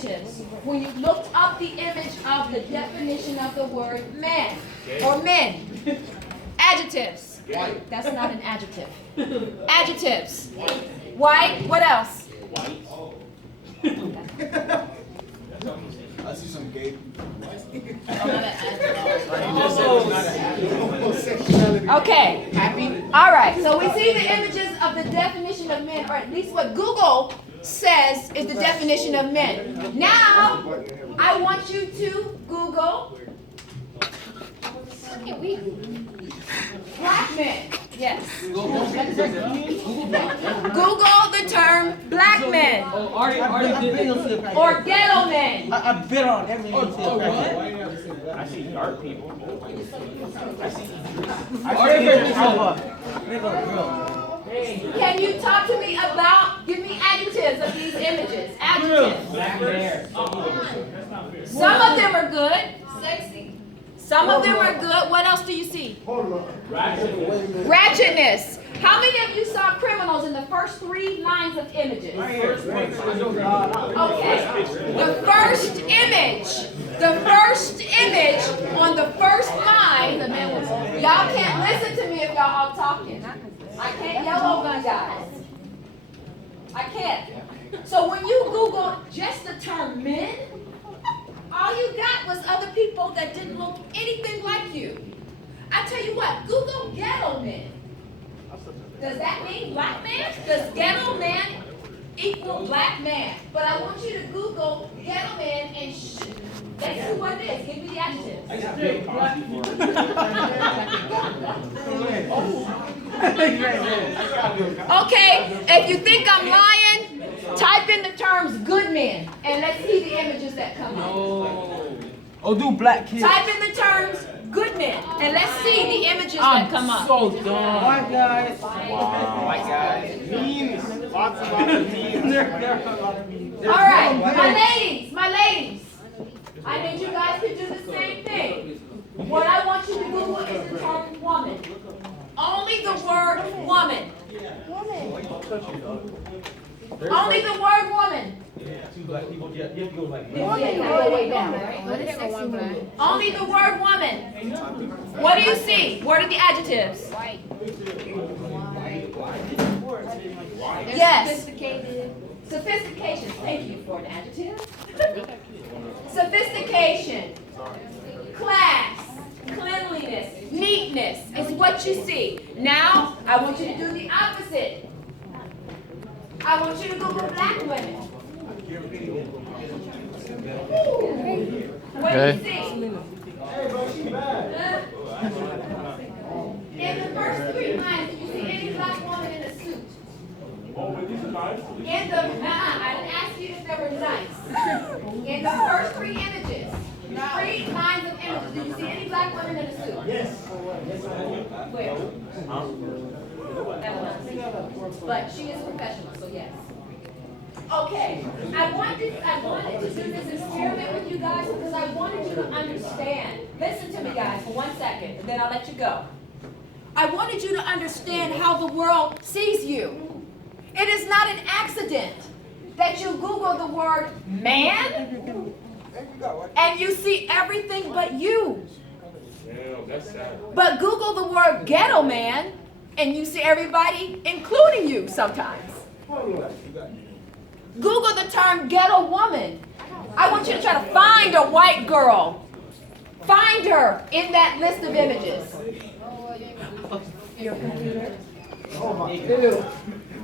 adjectives when you looked up the image of the definition of the word man or men? Adjectives. White. That's not an adjective. Adjectives. White. What else? I see some gay. Okay. All right. So we see the images of the definition of men, or at least what Google says is the definition of men. Now, I want you to Google black men. Yes. Google the term black men or ghetto men. I bet on everything you said. I see dark people. Can you talk to me about, give me adjectives of these images? Adjectives. Some of them are good. Sexy. Some of them are good. What else do you see? Ratchetness. How many of you saw criminals in the first 3 lines of images? Okay. The first image on the first line, y'all can't listen to me if y'all all talking. I can't yell over you guys. I can't. So when you Google just the term men, all you got was other people that didn't look anything like you. I tell you what, Google ghetto men. Does that mean black man? Does ghetto man equal black man? But I want you to Google ghetto man and let's see what it is. Give me the adjective. Okay, if you think I'm lying, type in the terms good men and let's see the images that come up. Oh, do black kids. Type in the terms good men and let's see the images that come up. So dumb. White guys. Wow. White guys. Memes. Lots of other memes. All right, my ladies, I need you guys to do the same thing. What I want you to Google is the term woman. Only the word woman. Only the word woman. Only the word woman. What do you see? What are the adjectives? Yes. Sophistication. Thank you for an adjective. Sophistication. Class. Cleanliness. Neatness is what you see. Now, I want you to do the opposite. I want you to Google black women. What do you see? In the first 3 lines, did you see any black woman in a suit? I didn't ask you if they were nice. In the first 3 images, 3 lines of images, did you see any black women in a suit? Yes. Where? But she is professional, so yes. Okay, I wanted to do this experiment with you guys because I wanted you to understand. Listen to me, guys, for 1 second, and then I'll let you go. I wanted you to understand how the world sees you. It is not an accident that you Google the word man and you see everything but you. But Google the word ghetto man and you see everybody, including you sometimes. Google the term ghetto woman. I want you to try to find a white girl. Find her in that list of images. Your computer. Ew.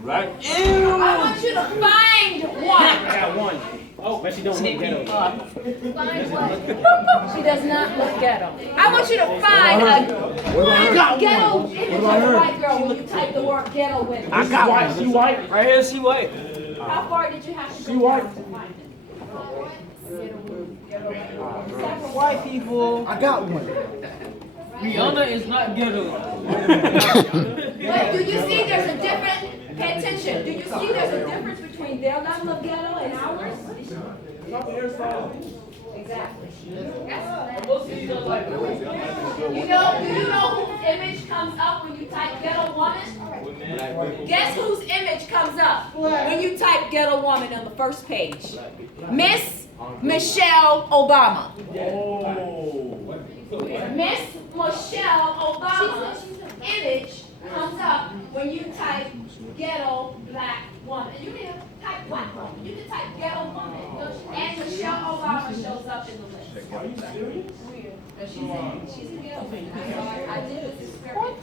Right? Ew. I want you to find one. I got one. Oh, but she don't look ghetto. Find what? She does not look ghetto. I want you to find a ghetto image of a white girl when you type the word ghetto women. I got one. She white. Right here, she white. How far did you have to go down to find it? For white people. I got one. Rihanna is not ghetto. But do you see there's a difference? Pay attention. Do you see there's a difference between their level of ghetto and ours? Exactly. Most of these are like, Do you know whose image comes up when you type ghetto woman? Guess whose image comes up when you type ghetto woman on the first page? Miss Michelle Obama. Miss Michelle Obama's image comes up when you type ghetto black woman. And you can type black woman. You can type ghetto woman. And Michelle Obama shows up in the list. She's in ghetto. I did this experiment.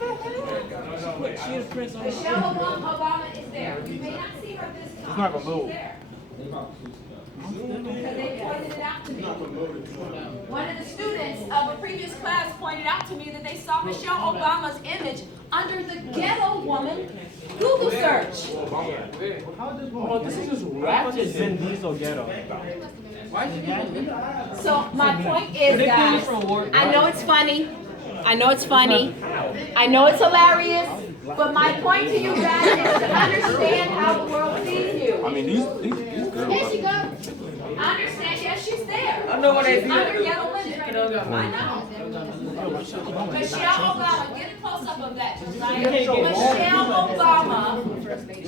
Michelle Obama is there. You may not see her this time. But she's there. Because they pointed it out to me. One of the students of a previous class pointed out to me that they saw Michelle Obama's image under the ghetto woman Google search. Oh, this is just ratchet Vin Diesel ghetto. So my point is, guys, I know it's funny. I know it's funny. I know it's hilarious. But my point to you guys is to understand how the world sees you. I mean, these girls. There she goes. Understand? Yes, she's there. I know what they She's under yellow women. I know. Michelle Obama, get a close up of that, Josiah. Michelle Obama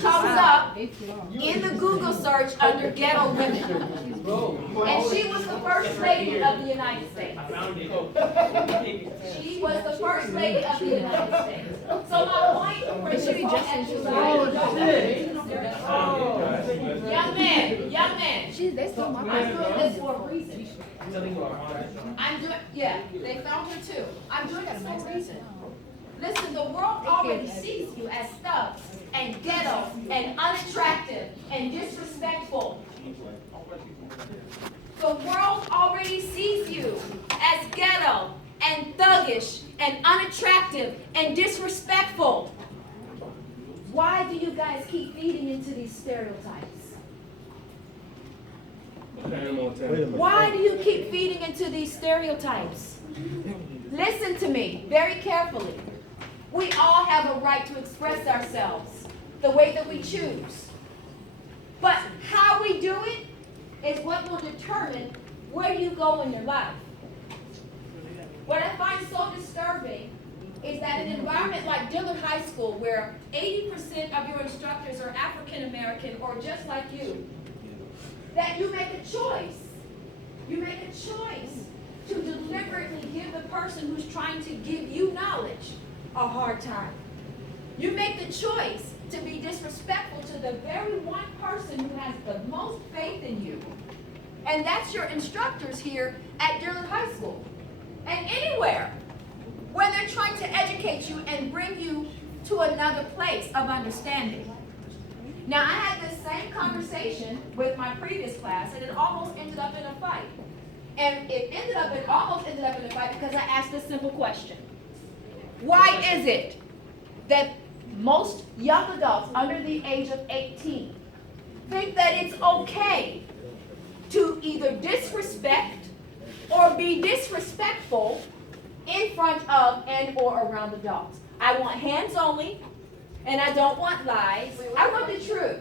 comes up in the Google search under ghetto women. And she was the first lady of the United States. She was the first lady of the United States. So my point is young man. I'm doing this for a reason. They found her too. I'm doing this for a reason. Listen, the world already sees you as thugs and ghetto and unattractive and disrespectful. The world already sees you as ghetto and thuggish and unattractive and disrespectful. Why do you guys keep feeding into these stereotypes? Why do you keep feeding into these stereotypes? Listen to me very carefully. We all have a right to express ourselves the way that we choose. But how we do it is what will determine where you go in your life. What I find so disturbing is that an environment like Dillard High School, where 80% of your instructors are African American or just like you, that you make a choice. You make a choice to deliberately give the person who's trying to give you knowledge a hard time. You make the choice to be disrespectful to the very one person who has the most faith in you. And that's your instructors here at Dillard High School. And anywhere where they're trying to educate you and bring you to another place of understanding. Now, I had this same conversation with my previous class, and it almost ended up in a fight. And it almost ended up in a fight because I asked this simple question. Why is it that most young adults under the age of 18 think that it's okay to either disrespect or be disrespectful in front of and or around adults? I want hands only, and I don't want lies. I want the truth.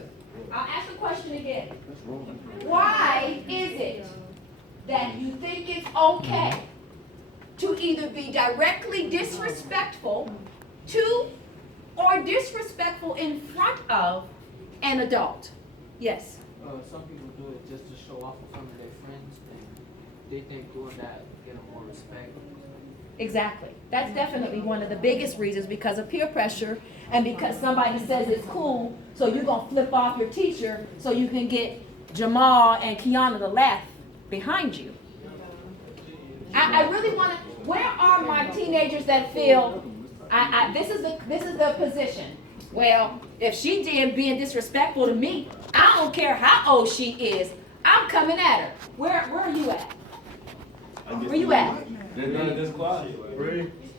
I'll ask the question again. Why is it that you think it's okay to either be directly disrespectful to or disrespectful in front of an adult? Yes. Some people do it just to show off in front of their friends, and they think doing that get them more respect. Exactly. That's definitely one of the biggest reasons, because of peer pressure and because somebody says it's cool, so you're going to flip off your teacher so you can get Jamal and Kiana to laugh behind you. I really want to, where are my teenagers that feel, this is the position. Well, if she did being disrespectful to me, I don't care how old she is, I'm coming at her. Where are you at? Where you at? They're none of this class.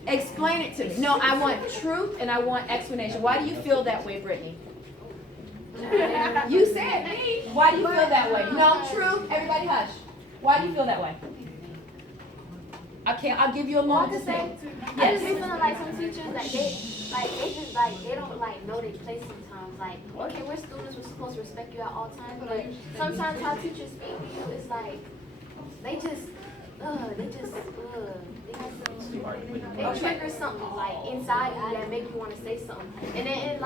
Explain it to me. No, I want truth and I want explanation. Why do you feel that way, Brittany? You said me. Why do you feel that way? No, truth. Everybody hush. Why do you feel that way? Okay, I'll give you a moment to say. I just be feeling like some teachers, they don't know their place sometimes. Like, okay, we're students, we're supposed to respect you at all times, but sometimes how teachers speak to you is like, they just, it triggers something like inside you that make you want to say something. And then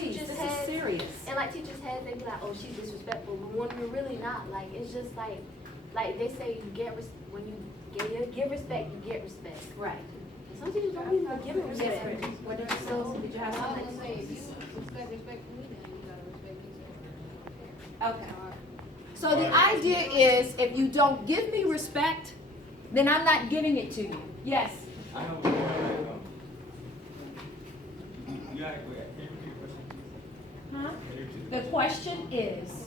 teachers' heads, and like teachers' heads, they be like, oh, she's disrespectful. When you're really not. Like it's just like they say, when you give respect, you get respect. Right. And some teachers don't even give it respect. What did you did you have something to say? If you respect me, then you gotta respect me. Okay. So the idea is, if you don't give me respect, then I'm not giving it to you. Yes. I have a point. You got it. Can you repeat your question, please? Huh? Can you repeat The question is,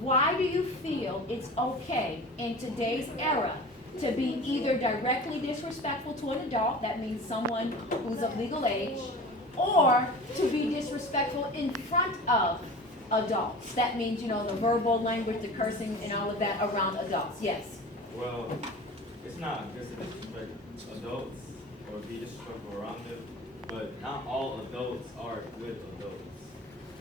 why do you feel it's okay in today's era to be either directly disrespectful to an adult, that means someone who's of legal age, or to be disrespectful in front of adults? That means, the verbal language, the cursing, and all of that around adults. Yes. Well, it's not just to disrespect adults or be disrespectful around them, but not all adults are good adults.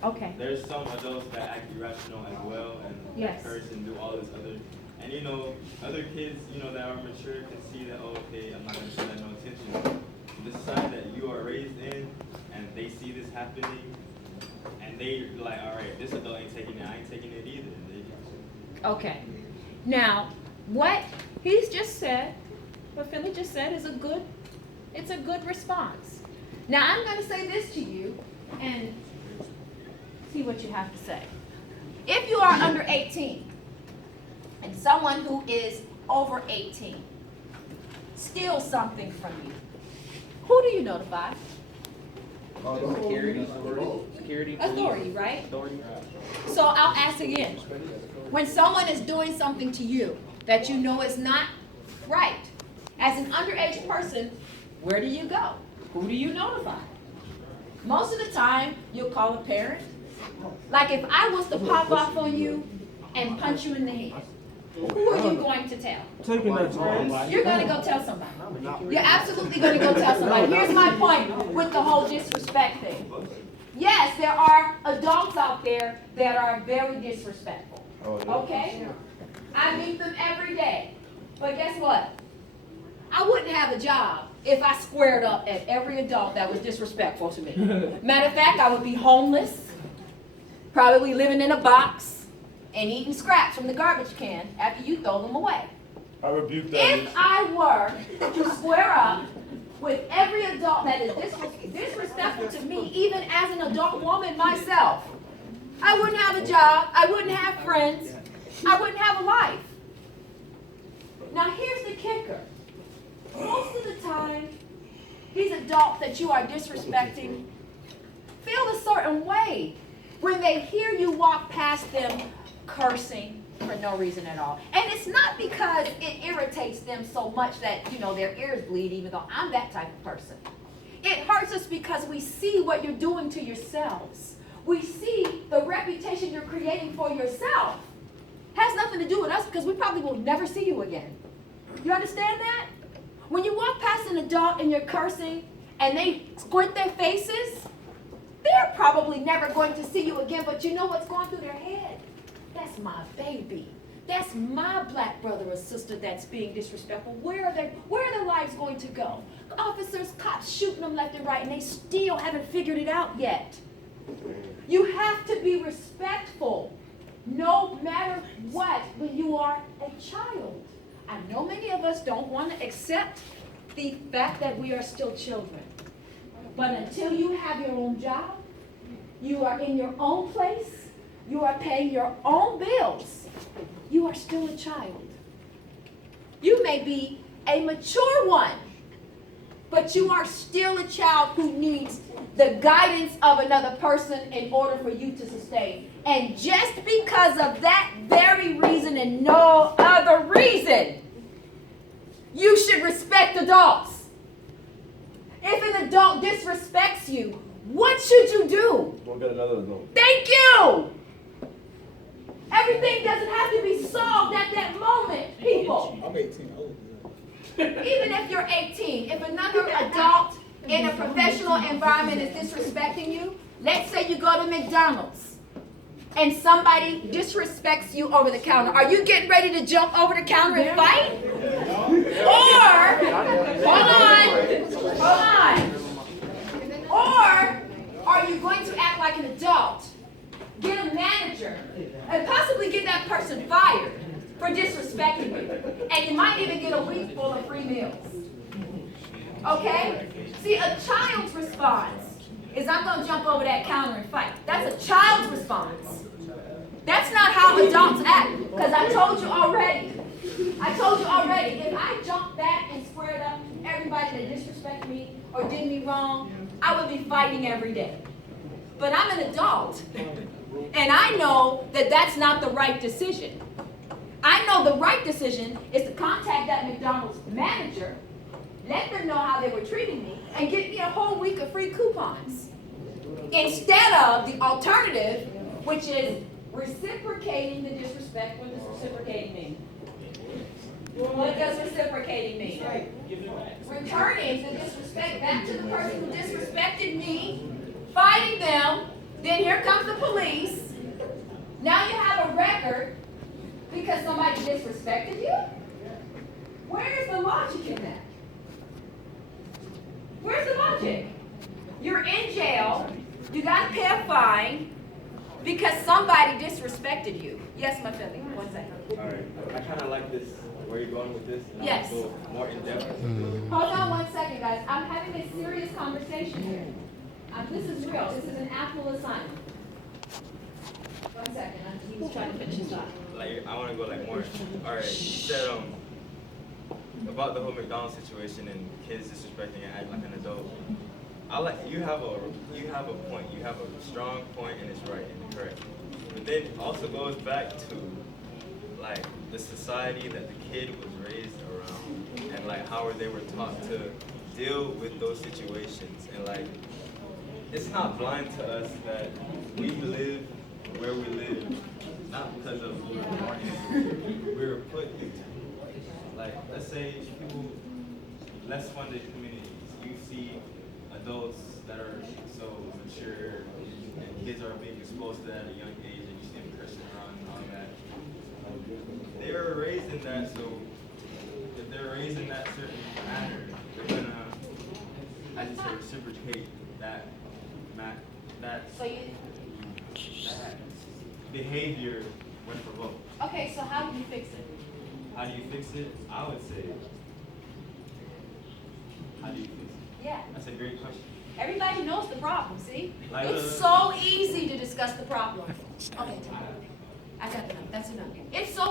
Okay. There's some adults that act irrational as well and Yes. curse and do all this other. And other kids, that are mature can see that, oh, okay, I'm not going to pay that no attention. The society that you are raised in, and they see this happening, and they're like, all right, this adult ain't taking it, I ain't taking it either. And they Okay. Now, what he's just said, what Philly just said, it's a good response. Now, I'm going to say this to you, and see what you have to say. If you are under 18, and someone who is over 18 steals something from you, who do you notify? Authority, right? So I'll ask again. When someone is doing something to you that you know is not right, as an underage person, where do you go? Who do you notify? Most of the time, you'll call a parent. Like if I was to pop off on you and punch you in the head, who are you going to tell? Taking that time. You're going to go tell somebody. You're absolutely going to go tell somebody. Here's my point with the whole disrespect thing. Yes, there are adults out there that are very disrespectful. Okay? I meet them every day. But guess what? I wouldn't have a job if I squared up at every adult that was disrespectful to me. Matter of fact, I would be homeless, probably living in a box, and eating scraps from the garbage can after you throw them away. I rebuke that. If I were to square up with every adult that is disrespectful to me, even as an adult woman myself, I wouldn't have a job, I wouldn't have friends, I wouldn't have a life. Now here's the kicker. Most of the time, these adults that you are disrespecting feel a certain way when they hear you walk past them cursing for no reason at all. And it's not because it irritates them so much that, their ears bleed, even though I'm that type of person. It hurts us because we see what you're doing to yourselves. We see the reputation you're creating for yourself. Has nothing to do with us because we probably will never see you again. You understand that? When you walk past an adult and you're cursing and they squint their faces, they're probably never going to see you again, but you know what's going through their head? That's my baby. That's my black brother or sister that's being disrespectful. Where are their lives going to go? Officers, cops shooting them left and right, and they still haven't figured it out yet. You have to be respectful, no matter what, when you are a child. I know many of us don't want to accept the fact that we are still children. But until you have your own job, you are in your own place, you are paying your own bills, you are still a child. You may be a mature one, but you are still a child who needs the guidance of another person in order for you to sustain. And just because of that very reason and no other reason, you should respect adults. If an adult disrespects you, what should you do? Go get another adult. Thank you! Everything doesn't have to be solved at that moment, people. I'm 18. Even if you're 18, if another adult in a professional environment is disrespecting you, let's say you go to McDonald's and somebody disrespects you over the counter, are you getting ready to jump over the counter and fight? Or, hold on. Or, are you going to act like an adult, get a manager, and possibly get that person fired for disrespecting you? And you might even get a week full of free meals. Okay? See, a child's response is I'm going to jump over that counter and fight. That's a child's response. That's not how adults act. Because I told you already, if I jumped back and squared up everybody that disrespected me or did me wrong, I would be fighting every day. But I'm an adult, and I know that that's not the right decision. I know the right decision is to contact that McDonald's manager, let them know how they were treating me, and get me a whole week of free coupons. Instead of the alternative, which is reciprocating the disrespect. What does reciprocating mean? What does reciprocating mean? Returning the disrespect back to the person who disrespected me, fighting them, then here comes the police. Now you have a record because somebody disrespected you? Where is the logic in that? Where's the logic? You're in jail, you gotta pay a fine because somebody disrespected you. Yes, my Philly, 1 second. All right, I kind of like this, where you're going with this. And Yes. I'll go more in depth. Hold on 1 second, guys. I'm having a serious conversation here. This is real. This is an actual assignment. 1 second. He's trying to finish his thought. Like, I want to go like more. All right, you said about the whole McDonald's situation and kids disrespecting and acting like an adult. You have a point. You have a strong point, and it's right and correct. But then it also goes back to like the society that the kid was raised around, and like how they were taught to deal with those situations. And like, it's not blind to us that we live where we live, not because of who we were born into. We were put into. Like, let's say people, less funded communities, you see adults that are so mature, and kids are being exposed to that at a young age, and you see them cursing around and all that. They were raised in that, so if they're raised in that certain manner, they're gonna, I just say, reciprocate that behavior when provoked. Okay, so how do you fix it? How do you fix it? I would say, how do you fix it? Yeah. That's a great question. Everybody knows the problem, see? Like, It's so easy to discuss the problem. Okay, I got enough. That's enough. It's so